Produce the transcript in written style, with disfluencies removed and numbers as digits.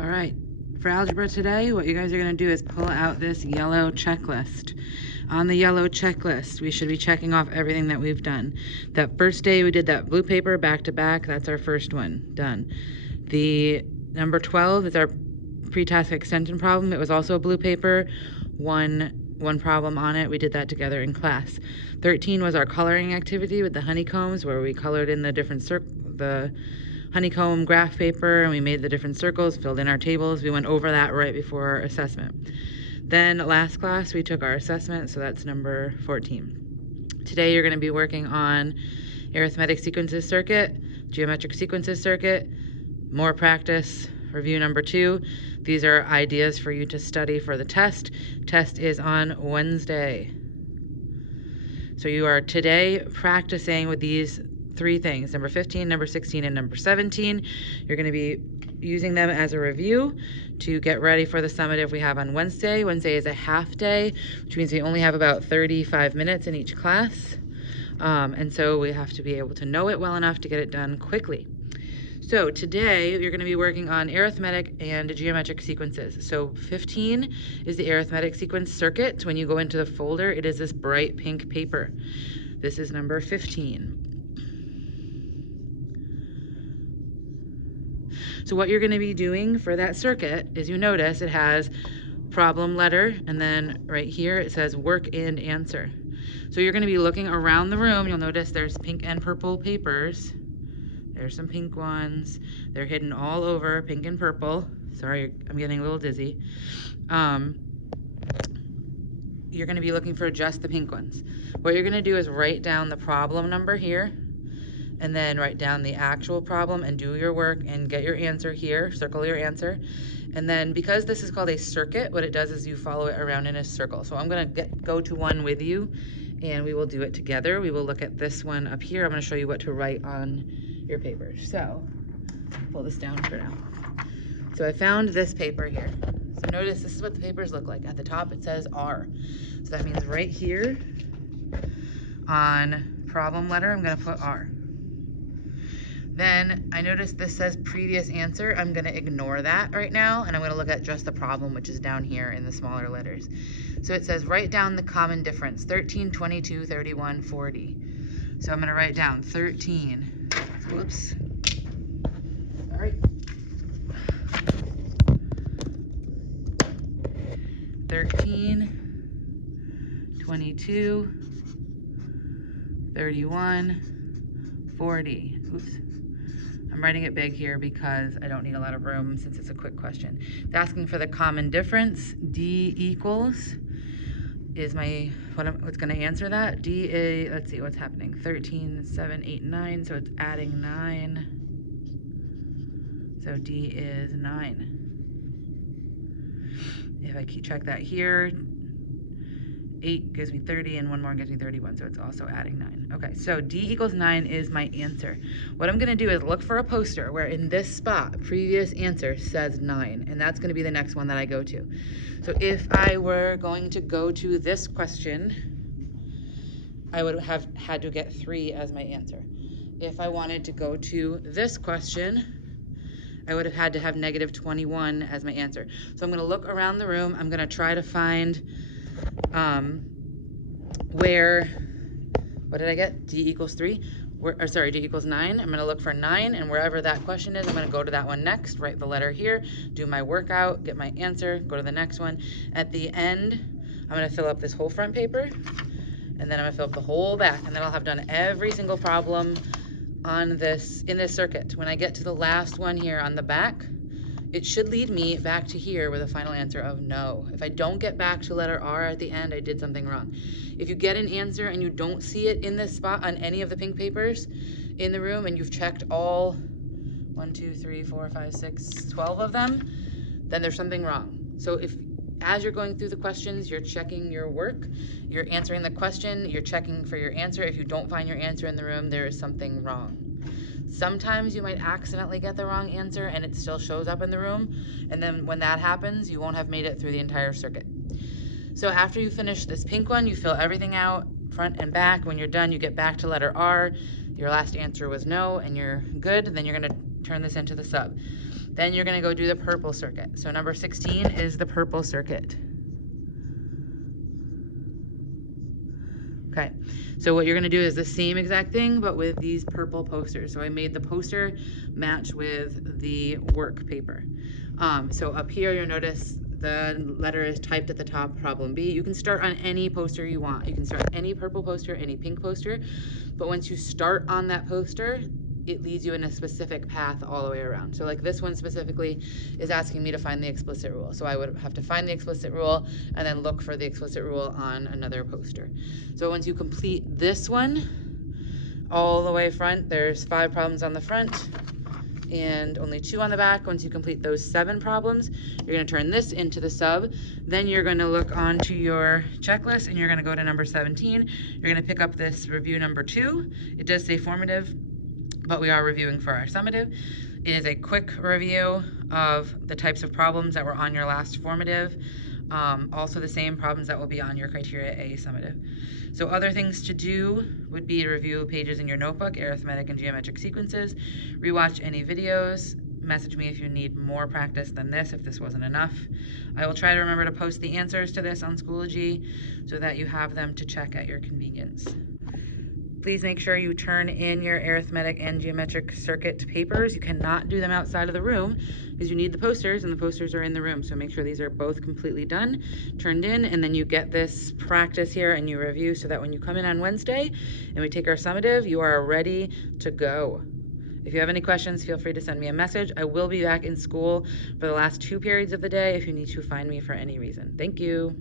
All right, for algebra today, what you guys are going to do is pull out this yellow checklist. On the yellow checklist, we should be checking off everything that we've done. That first day we did that blue paper back to back, that's our first one, done. The number 12 is our pre-task extension problem. It was also a blue paper, one problem on it. We did that together in class. 13 was our coloring activity with the honeycombs, where we colored in the different the honeycomb graph paper, and we made the different circles, filled in our tables. We went over that right before our assessment. Then last class we took our assessment, so that's number 14. Today you're going to be working on arithmetic sequences circuit, geometric sequences circuit, more practice, review number 2. These are ideas for you to study for the test. Test is on Wednesday. So you are today practicing with these 3 things, number 15, number 16, and number 17. You're going to be using them as a review to get ready for the summative we have on Wednesday. Wednesday is a half day, which means we only have about 35 minutes in each class. And so we have to be able to know it well enough to get it done quickly. So today you're going to be working on arithmetic and geometric sequences. So 15 is the arithmetic sequence circuit. When you go into the folder, it is this bright pink paper. This is number 15. So what you're going to be doing for that circuit is, you notice it has problem letter, and then right here it says work and answer. So you're going to be looking around the room. You'll notice there's pink and purple papers. There's some pink ones. They're hidden all over, pink and purple. Sorry, I'm getting a little dizzy. You're going to be looking for just the pink ones. What you're going to do is write down the problem number here, and then write down the actual problem and do your work and get your answer here, circle your answer. And then because this is called a circuit, what it does is you follow it around in a circle. So I'm going to go to one with you, and we will do it together. We will look at this one up here. I'm going to show you what to write on your paper. So pull this down for now. So I found this paper here. So notice this is what the papers look like. At the top it says R. So that means right here on problem letter I'm going to put R. Then I noticed this says previous answer. I'm going to ignore that right now, and I'm going to look at just the problem, which is down here in the smaller letters. So it says write down the common difference, 13, 22, 31, 40. So I'm going to write down 13. Whoops. Sorry. 13, 22, 31, 40. Oops. I'm writing it big here because I don't need a lot of room since it's a quick question. It's asking for the common difference. D equals is what's going to answer that. D is, let's see what's happening. 13, 7, 8, 9. So it's adding 9. So D is 9. If I check that here, 8 gives me 30, and one more gives me 31, so it's also adding 9. Okay, so D equals 9 is my answer. What I'm going to do is look for a poster where in this spot, previous answer says 9, and that's going to be the next one that I go to. So if I were going to go to this question, I would have had to get 3 as my answer. If I wanted to go to this question, I would have had to have negative 21 as my answer. So I'm going to look around the room. I'm going to try to find what did I get? D equals 3, D equals 9. I'm going to look for 9, and wherever that question is, I'm going to go to that one next, write the letter here, do my workout, get my answer, go to the next one. At the end, I'm going to fill up this whole front paper, and then I'm going to fill up the whole back, and then I'll have done every single problem in this circuit. When I get to the last one here on the back, it should lead me back to here with a final answer of no. If I don't get back to letter R at the end, I did something wrong. If you get an answer and you don't see it in this spot on any of the pink papers in the room, and you've checked all 1, 2, 3, 4, 5, 6, 12 of them, then there's something wrong. So as you're going through the questions, you're checking your work, you're answering the question, you're checking for your answer. If you don't find your answer in the room, there is something wrong. Sometimes you might accidentally get the wrong answer and it still shows up in the room, and then when that happens, you won't have made it through the entire circuit. So after you finish this pink one, you fill everything out, front and back. When you're done, you get back to letter R. Your last answer was no, and you're good. Then you're going to turn this into the sub. Then you're gonna go do the purple circuit. So number 16 is the purple circuit. Okay, so what you're gonna do is the same exact thing, but with these purple posters. So I made the poster match with the work paper. So up here, you'll notice the letter is typed at the top, problem B. You can start on any poster you want. You can start any purple poster, any pink poster, but once you start on that poster, it leads you in a specific path all the way around. So like this one specifically is asking me to find the explicit rule. So I would have to find the explicit rule and then look for the explicit rule on another poster. So once you complete this one, all the way front, there's 5 problems on the front and only 2 on the back. Once you complete those 7 problems, you're gonna turn this into the sub. Then you're gonna look onto your checklist and you're gonna go to number 17. You're gonna pick up this review number 2. It does say formative, but we are reviewing for our summative. It is a quick review of the types of problems that were on your last formative. Also the same problems that will be on your criteria A summative. So other things to do would be to review pages in your notebook, arithmetic and geometric sequences, rewatch any videos, message me if you need more practice than this, if this wasn't enough. I will try to remember to post the answers to this on Schoology so that you have them to check at your convenience. Please make sure you turn in your arithmetic and geometric circuit papers. You cannot do them outside of the room because you need the posters, and the posters are in the room. So make sure these are both completely done, turned in, and then you get this practice here and you review so that when you come in on Wednesday and we take our summative, you are ready to go. If you have any questions, feel free to send me a message. I will be back in school for the last 2 periods of the day if you need to find me for any reason. Thank you.